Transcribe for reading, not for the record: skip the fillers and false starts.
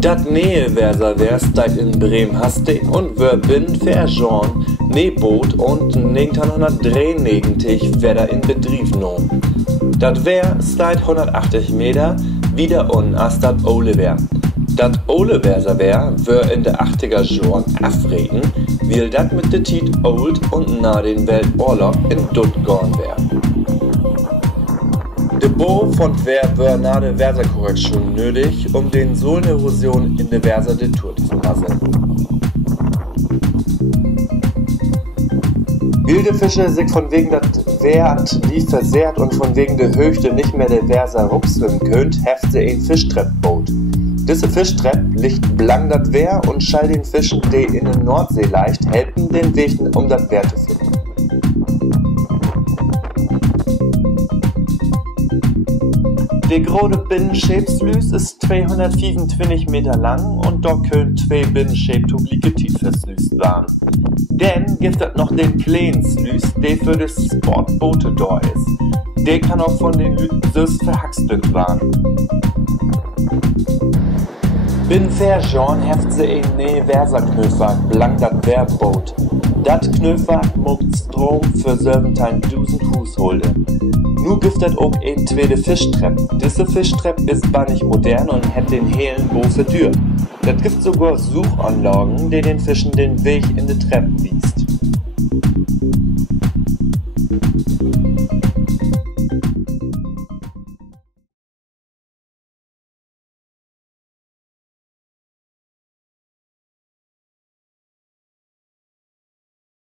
Dat Nähewerser wär steit in Bremen hastig und wär binnen 4 Jahren ne Boot und 1993 wär in Betrieb genommen. Dat wär steit 180 Meter wieder as dat Ole wär. Dat Ole Werser wär in de 80er Jahren afreden, weil dat mit de Tiet old und na den Weltorlog in Dutt gorn wär. De Bau von wär na de Werserkorrektion nötig, den Sohlenerosion in de Werser de Tour zu lassen. Wilde Fische sich von wegen dat Wert lief versehrt und von wegen der Höchte nicht mehr der Werser rupswimmen könnt, heft sie ein Fischtrepp baut. Diese Fischtrepp liegt blank dat Wehr und schall den Fischen, die in den Nordsee leicht, helfen den Weg dat Wehr zu finden. Der große Binnenschäpslüs ist 225 Meter lang und dort können 2 Binnenschäptubliche Tiefesslüs waren. Dann gibt es noch den kleinen Slüs, der für das Sportboote da ist. Der kann auch von den Lüten süß verhackstückt werden. Binnen 4 Jahren heft sie ein Nähe-Werser-Knöfwag blank dat Wehrboot. Dat Knöfwag muckt Strom für 17.000 Husholde. Nu gibt es auch ein zweite Fischtrepp. Diese Fischtrepp ist bannig modern und hat den hellen große Tür. Das gibt sogar Suchanlagen, die den Fischen den Weg in die Treppe wiest.